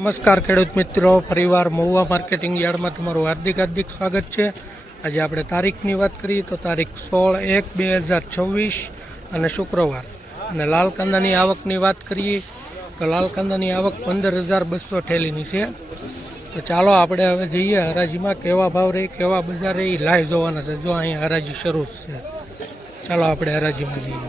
નમસ્કાર ખેડૂત મિત્રો ફરીવાર મહુવા માર્કેટિંગ યાર્ડમાં તમારું હાર્દિક હાર્દિક સ્વાગત છે. આજે આપણે તારીખની વાત કરીએ તો તારીખ સોળ એક બે હજાર છવ્વીસ અને શુક્રવાર. અને લાલ કાંદાની આવકની વાત કરીએ તો લાલ કાંદાની આવક પંદર હજાર બસો ઠેલીની છે. તો ચાલો આપણે હવે જઈએ હરાજીમાં કેવા ભાવ રહી, કેવા બજાર રહી લાઈવ જોવાના છે. જો અહીંયા હરાજી શરૂ છે. ચાલો આપણે હરાજીમાં જઈએ.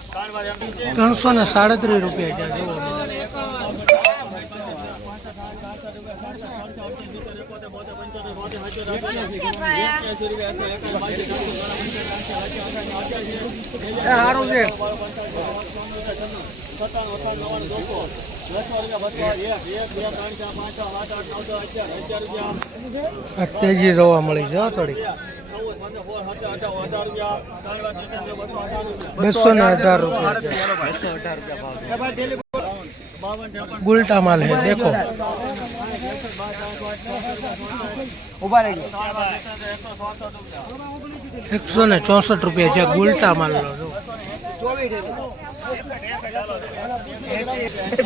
ને સાડત્રીસ રૂપિયા ત્યાં જુઓ. સારું છે. તેજી જોવા મળી છે થોડીક. થોડી બસો ને અઢાર રૂપિયા. ગુલટા માલ હે દેખો. એકસો ને ચોસઠ રૂપિયા છે ગુલટા માલ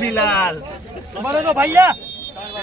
બિલાલ. તમારો ભાઈયા.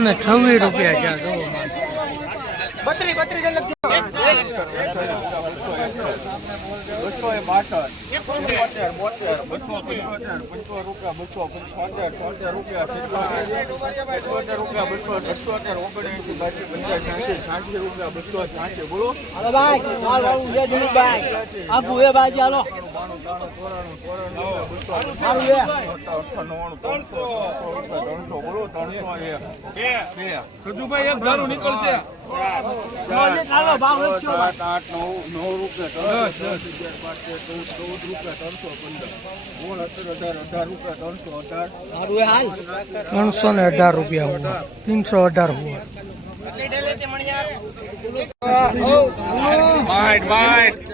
ને છવ્વીસ રૂપિયા છે આ જુઓ માલ. બસો એ બાસઠ બોતેર બોતેર બસો પંચોતેર પંચોતેર રૂપિયા બસો પંચોતેર છોતેર રૂપિયા સિત્તોતેર રૂપિયા બસો અઠ્યોતેર ઓગણએંસી બાસી પંચાસી છ્યાસી છ્યાસી રૂપિયા બસો છ્યાસી બોલો બાણું ત્રાણું ચોરાણું ચોરાણું બસો આઠ નવ નવ રૂપિયા ત્રણસો પંદર. અઢાર અઢાર રૂપિયા ત્રણસો અઢાર. ત્રણસો ને અઢાર રૂપિયા હોવા અઢાર હોવા બાઈટ બાઈટ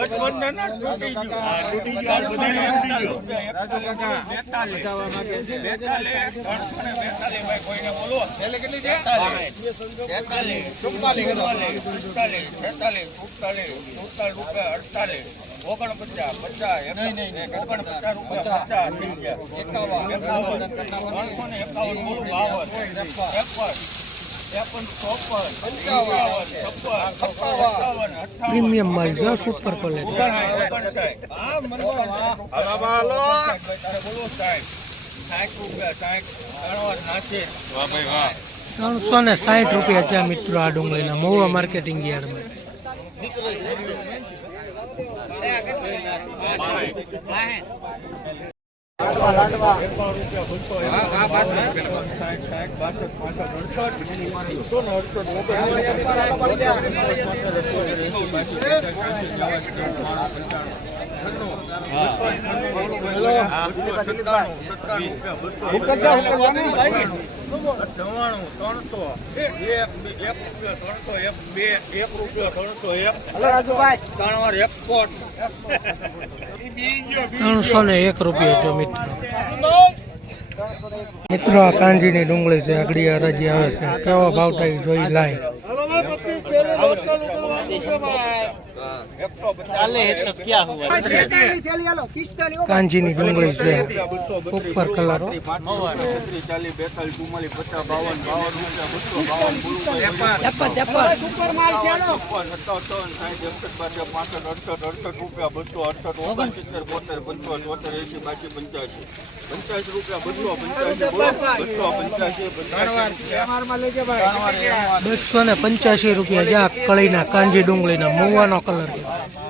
ગઠબંધન તૂટી ગયું. હા, તૂટી ગયું. આ બધાને તૂટી ગયું. કોઈને બોલો. રૂપિયા અડતાલીસ. ઓગણપચાસ. પચાસ. ઓગણપચાસ રૂપિયા. પચાસ. એકાવન. એકાવન. ત્રણસો ને એકાવન. બાવન ત્રેપન. પ્રીમિયમ માલ જો સુપર ક્વોલિટી. ત્રણસો ને સાઠ રૂપિયા ત્યાં મિત્રો આ ડુંગળીના મહુવા માર્કેટિંગ યાર્ડમાં. નવ્વાણું ત્રણસો એક એક રૂપિયો ત્રણસો એક બે એક રૂપિયો ત્રણસો એક. ત્રણ વાર એક્સપોર્ટ ત્રણસો ને એક રૂપિયા જો મિત્રો. મિત્રો આ કાંજીની ડુંગળી છે આગળ હરાજી આવે છે. કેવા ભાવ થાય જોઈ લાય. કાંજીની ડુંગળી છે. ઉપર કલરો. પચાસ રૂપિયા બસો પંચ્યાસી. બસો ને પંચ્યાસી રૂપિયા જ્યાં કળીના કાંજી ડુંગળીના મુવાનો કલર છે. Bye. Bye.